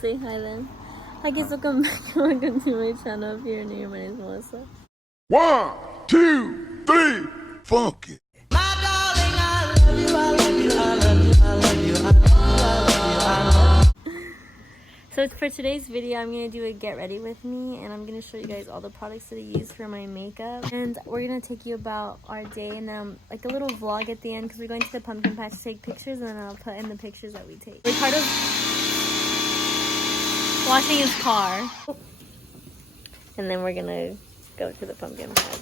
Say hi then. Hi guys, welcome back. Welcome to my channel. If you're new, my name is Melissa. 1, 2, 3, funk it. My darling, I love you, I love you, I love you, I love you, I love you, I love you. So for today's video, I'm going to do a get ready with me, and I'm going to show you guys all the products that I use for my makeup. And we're going to take you about our day, and then like a little vlog at the end, because we're going to the pumpkin patch to take pictures, and then I'll put in the pictures that we take. Ricardo's washing his car. And then we're going to go to the pumpkin patch.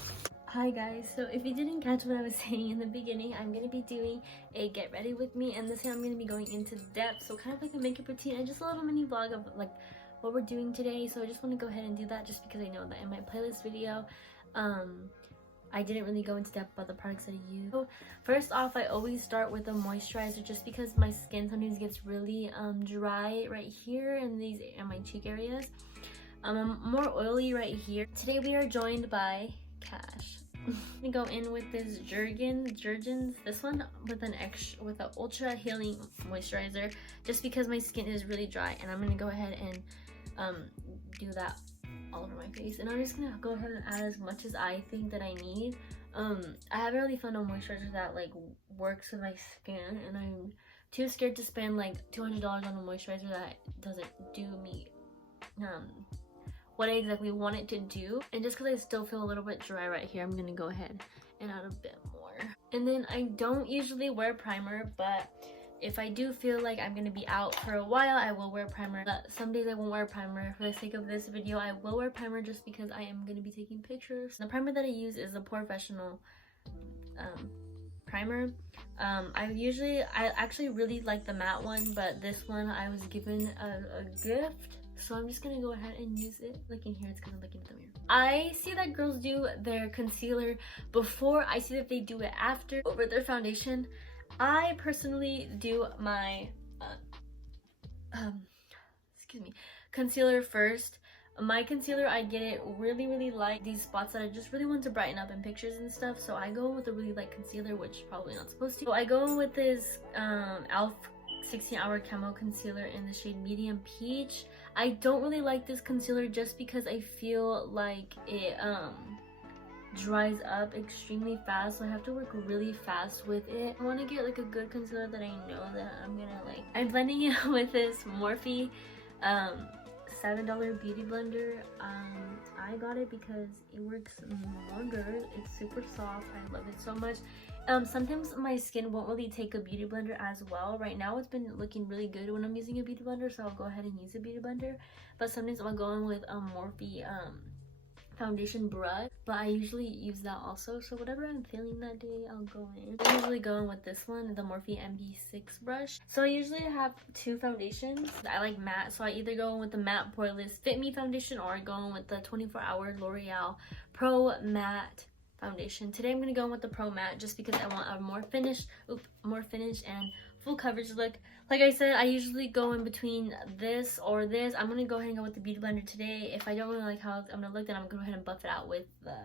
Hi guys, so if you didn't catch what I was saying in the beginning, I'm going to be doing a get ready with me, and this time I'm going to be going into depth, so kind of like a makeup routine and just a little mini vlog of like what we're doing today. So I just want to go ahead and do that just because I know that in my playlist video I didn't really go into depth about the products that I use. So first off, I always start with a moisturizer just because my skin sometimes gets really dry right here in these my cheek areas. I'm more oily right here. Today we are joined by Cash. I'm gonna go in with this Jergens, this one with an ultra healing moisturizer, just because my skin is really dry, and I'm gonna go ahead and do that all over my face. And I'm just gonna go ahead and add as much as I think that I need. I haven't really found a moisturizer that like works with my skin, and I'm too scared to spend like $200 on a moisturizer that doesn't do me what I exactly want it to do. And just because I still feel a little bit dry right here, I'm gonna go ahead and add a bit more. And then I don't usually wear primer, but if I do feel like I'm gonna be out for a while, I will wear primer. But some days I won't wear primer. For the sake of this video, I will wear primer just because I am gonna be taking pictures. The primer that I use is the Professional primer. I actually really like the matte one, but this one I was given a gift, so I'm just gonna go ahead and use it. Like in here, it's because I'm looking at the mirror. I see that girls do their concealer before. I see that they do it after over their foundation. I personally do my concealer first. My concealer, I get it really light, these spots that I just really want to brighten up in pictures and stuff, so I go in with a really light concealer, which probably not supposed to. So I go in with this e.l.f. 16-hour camo concealer in the shade medium peach. I don't really like this concealer just because I feel like it dries up extremely fast, so I have to work really fast with it. I want to get like a good concealer that I know that I'm gonna like. I'm blending it with this Morphe $7 beauty blender. I got it because it works longer. It's super soft. I love it so much. Sometimes my skin won't really take a beauty blender as well. Right now it's been looking really good when I'm using a beauty blender, so I'll go ahead and use a beauty blender. But sometimes I'll go in with a Morphe foundation brush, but I usually use that also, so whatever I'm feeling that day, I'll go in. I usually go in with this one, the Morphe MP6 brush. So I usually have two foundations. I like matte, so I either go in with the matte Poreless Fit Me foundation, or I go in with the 24-hour L'Oreal Pro Matte foundation. Today I'm gonna go in with the Pro Matte just because I want a more finished and full coverage look. Like I said, I usually go in between this or this. I'm gonna go ahead and go with the beauty blender today. If I don't really like how I'm gonna look, then I'm gonna go ahead and buff it out with the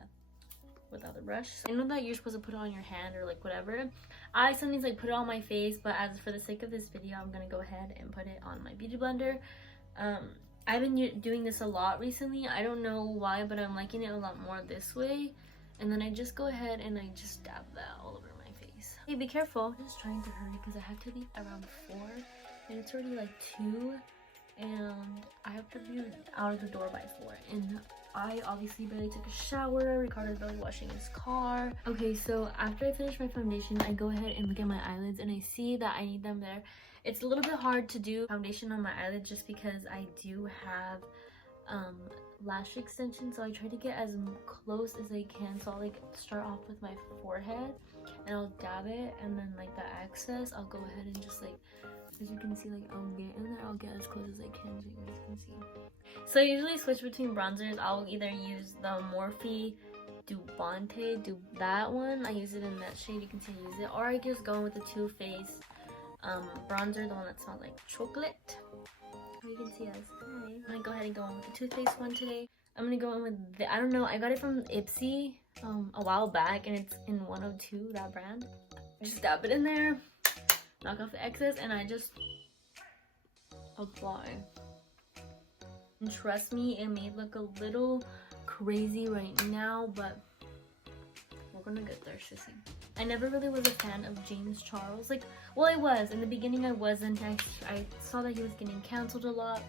other brush. I know that you're supposed to put it on your hand or like whatever. I sometimes like put it on my face, but as for the sake of this video, I'm gonna go ahead and put it on my beauty blender. I've been doing this a lot recently. I don't know why, but I'm liking it a lot more this way. And then I just go ahead and I just dab that all over my face. Hey, be careful. I'm just trying to hurry because I have to leave around 4 and it's already like 2 and I have to be out of the door by 4. And I obviously barely took a shower. Ricardo's barely washing his car. Okay, so after I finish my foundation, I go ahead and look at my eyelids and I see that I need them there. It's a little bit hard to do foundation on my eyelids just because I do have lash extension, so I try to get as close as I can. So I'll like start off with my forehead and I'll dab it, and then like the excess I'll go ahead and just like, as you can see, like I'll get in there, I'll get as close as I can so you guys can see. So I usually switch between bronzers. I'll either use the Morphe do that one, I use it in that shade, you can see I use it, or I just go with the Too Faced bronzer, the one that smells like chocolate. You can see us. Hi. I'm gonna go ahead and go in with the Too Faced one today. I'm gonna go in with I don't know, I got it from Ipsy a while back, and it's in 102, that brand. I just dab it in there, knock off the excess, and I just apply. And trust me, it may look a little crazy right now, but we're gonna get there, sissy. I never really was a fan of James Charles. Like, well, I was. In the beginning, I wasn't. I saw that he was getting canceled a lot.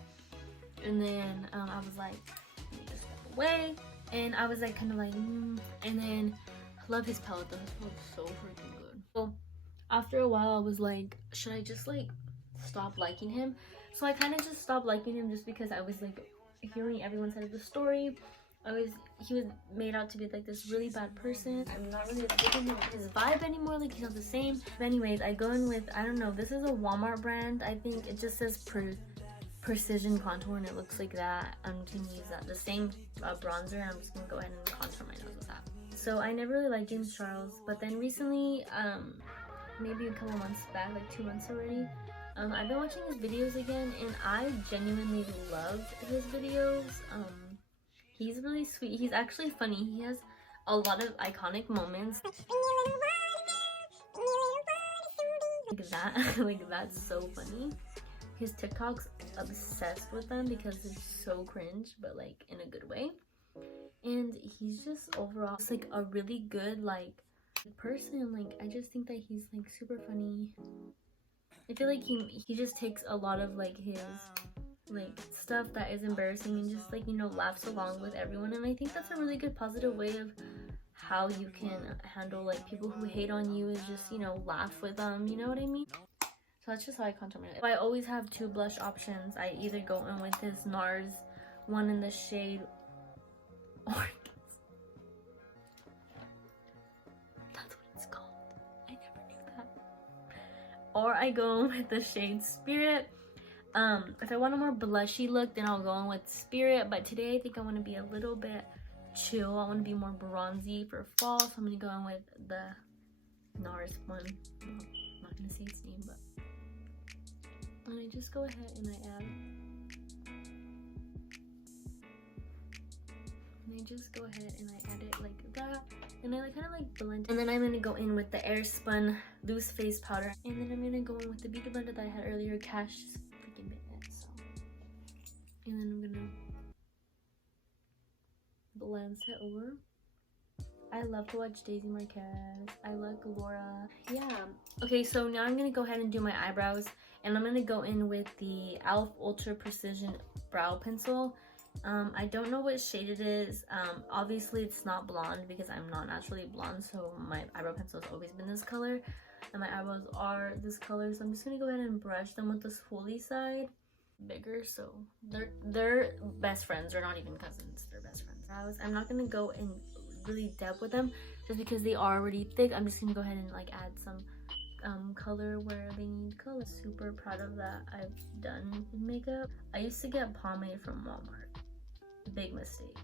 And then I was like, let me just step away. And I was like, kind of like, And then I love his palette though. His palette's so freaking good. So after a while, I was like, should I just like stop liking him? So I kind of just stopped liking him just because I was like hearing everyone's side of the story. He was made out to be like this really bad person. I'm not really digging his vibe anymore. Like, he's not the same. But anyways, I go in with, I don't know, this is a Walmart brand. I think it just says precision contour and it looks like that. I'm just gonna use that, the same bronzer. I'm just gonna go ahead and contour my nose with that. So I never really liked James Charles, but then recently, maybe a couple months back, like 2 months already, I've been watching his videos again, and I genuinely loved his videos. He's really sweet. He's actually funny. He has a lot of iconic moments. Like that. Like, that's so funny. His TikTok's obsessed with them because it's so cringe, but like in a good way. And he's just overall just like a really good like person. Like, I just think that he's like super funny. I feel like he just takes a lot of like his like stuff that is embarrassing and just like, you know, laughs along with everyone. And I think that's a really good positive way of how you can handle like people who hate on you, is just, you know, laugh with them, you know what I mean? So that's just how I contour my lips. I always have 2 blush options. I either go in with this NARS one in the shade Orchis. That's what it's called. I never knew that. Or I go in with the shade Spirit. If I want a more blushy look, then I'll go in with Spirit. But today I think I want to be a little bit chill. I want to be more bronzy for fall. So I'm going to go in with the NARS one. I'm not going to say its name, but. And I just go ahead and I add. And I just go ahead and I add it like that. And I like kind of like blend. And then I'm going to go in with the Airspun loose face powder. And then I'm going to go in with the beauty blender that I had earlier, Cash. And then I'm gonna blend it over. I love to watch Daisy Marquez. I like Laura. Yeah. Okay, so now I'm gonna go ahead and do my eyebrows, and I'm gonna go in with the e.l.f. Ultra Precision Brow Pencil. I don't know what shade it is. Obviously it's not blonde because I'm not naturally blonde, so my eyebrow pencil has always been this color, and my eyebrows are this color. So I'm just gonna go ahead and brush them with the spoolie side. Bigger, so they're best friends. They're not even cousins, they're best friends. I'm not gonna go in really depth with them just because they are already thick. I'm just gonna go ahead and like add some color where they need color. Super proud of that I've done with makeup. I used to get pomade from Walmart. Big mistake.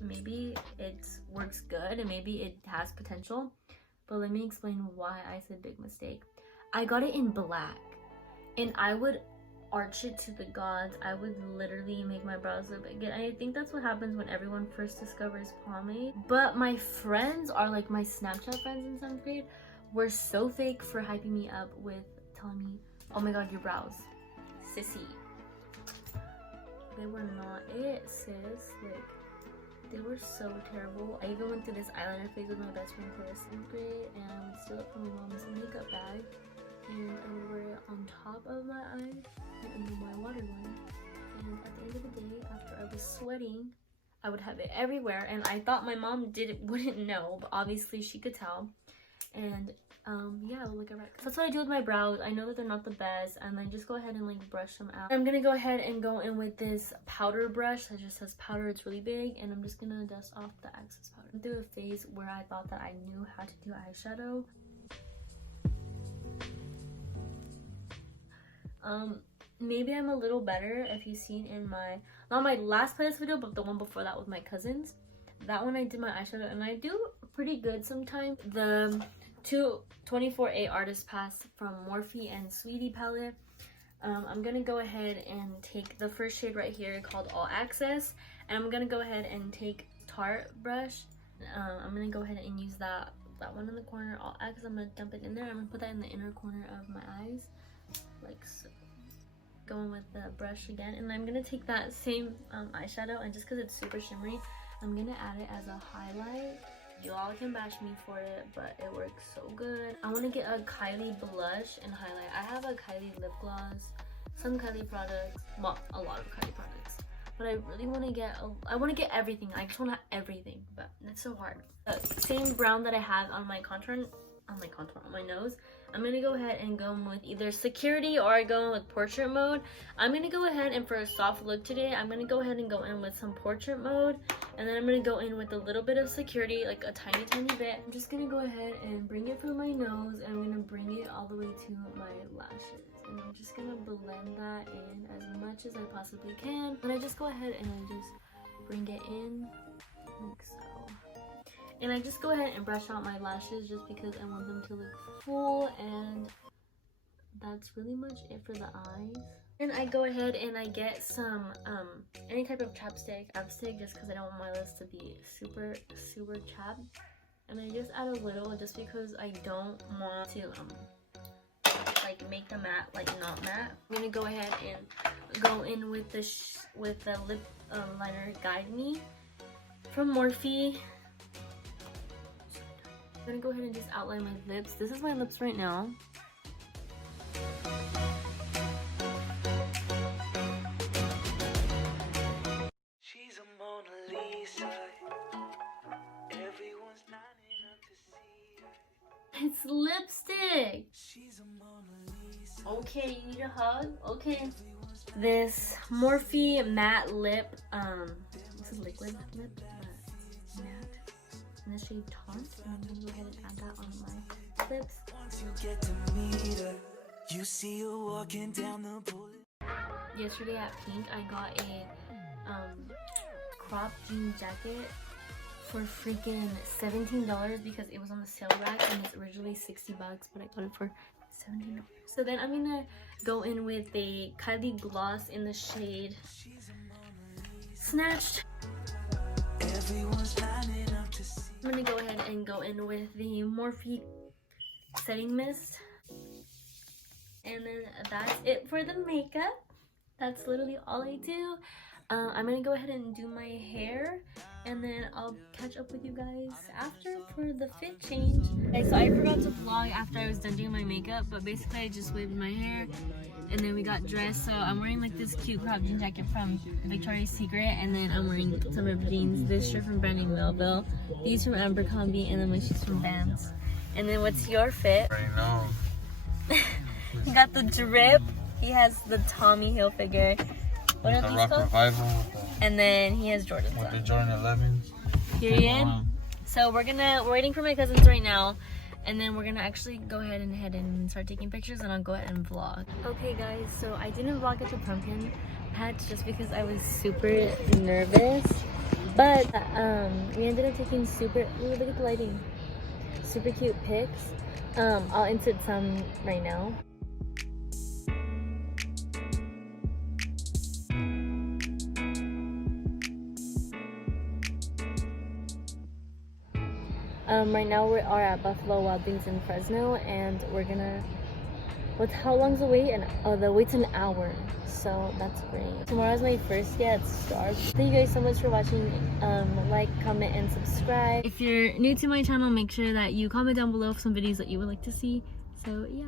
Maybe it works good and maybe it has potential, but let me explain why I said big mistake. I got it in black and I would arch it to the gods. I would literally make my brows look big. And I think that's what happens when everyone first discovers pomade. But my friends are like my Snapchat friends in 7th grade were so fake for hyping me up with telling me, oh my god, your brows, sissy. They were not it, sis. Like, they were so terrible. I even went through this eyeliner phase with my best friend for 7th grade, and I would steal it from my mom's makeup bag, and I would wear it on top of my eyes and under my waterline. And at the end of the day, after I was sweating, I would have it everywhere. And I thought my mom wouldn't know, but obviously she could tell. And yeah, I would look at right. So that's what I do with my brows. I know that they're not the best, and I just go ahead and like brush them out. I'm gonna go ahead and go in with this powder brush that just says powder. It's really big, and I'm just gonna dust off the excess powder. Through a phase where I thought that I knew how to do eyeshadow. Maybe I'm a little better if you've seen in my, not my last playlist video, but the one before that with my cousins. That one I did my eyeshadow, and I do pretty good sometimes. The 24A Artist Pass from Morphe and Sweetie palette. I'm gonna go ahead and take the first shade right here called All Access, and I'm gonna go ahead and take Tarte brush. I'm gonna go ahead and use that one in the corner, All Access. I'm gonna dump it in there. I'm gonna put that in the inner corner of my eyes, like so. go in with the brush again, and I'm gonna take that same eyeshadow, and just because it's super shimmery, I'm gonna add it as a highlight. You all can bash me for it, but it works so good. I want to get a Kylie blush and highlight. I have a Kylie lip gloss, some Kylie products, well, a lot of Kylie products, but I really want to get I want to get everything. I just want to have everything, but it's so hard. The same brown that I have on my contour on my nose, I'm gonna go ahead and go in with either security or I go in with portrait mode. I'm gonna go ahead and for a soft look today, I'm gonna go ahead and go in with some portrait mode, and then I'm gonna go in with a little bit of security, like a tiny bit. I'm just gonna go ahead and bring it from my nose, and I'm gonna bring it all the way to my lashes, and I'm just gonna blend that in as much as I possibly can. And I just go ahead and I just bring it in like so. And I just go ahead and brush out my lashes just because I want them to look full, and that's really much it for the eyes. And I go ahead and I get some any type of chapstick just because I don't want my lips to be super chapped. And I just add a little just because I don't want to like make the matte like not matte. I'm gonna go ahead and go in with the lip liner Guide Me from Morphe. I'm gonna go ahead and just outline my lips. This is my lips right now. She's a Mona Lisa. Everyone's lining up to see her. It's lipstick. She's a Mona Lisa. Okay, you need a hug? Okay. This Morphe matte lip, this is liquid lip, matte. In the shade Taunt, and I'm gonna go ahead and add that on my lips. Once you get to meet her, you see her walking down the bullet. Yesterday at Pink, I got a crop jean jacket for freaking $17 because it was on the sale rack, and it's originally $60, but I got it for $17. So then I'm gonna go in with a Kylie gloss in the shade Snatched. Everyone's lining up to see. I'm gonna go ahead and go in with the Morphe setting mist, and then that's it for the makeup. That's literally all I do. I'm gonna go ahead and do my hair, and then I'll catch up with you guys after for the fit change. Okay, so I forgot to vlog after I was done doing my makeup, but basically I just waved my hair and then we got dressed. So I'm wearing like this cute crop jean jacket from Victoria's Secret, and then I'm wearing summer jeans, this shirt from Brandon Melville, these from Abercrombie, and then my shoes from Vans. And then what's your fit? Right now. He got the drip. He has the Tommy Hilfiger. What are these called? Revival And then he has Jordans with the on. Jordan 11s. Period. So we're waiting for my cousins right now, and then we're gonna actually go ahead and start taking pictures, and I'll go ahead and vlog. Okay guys, so I didn't vlog at the pumpkin patch just because I was super nervous, but we ended up taking super, ooh, look at the lighting, super cute pics. I'll insert some right now. Right now we are at Buffalo Wild Wings in Fresno, and we're gonna, how long's the wait? The wait's an hour, so that's great. Tomorrow's my first day at Starbucks. Thank you guys so much for watching. Like, comment, and subscribe. If you're new to my channel, make sure that you comment down below some videos that you would like to see. So yeah.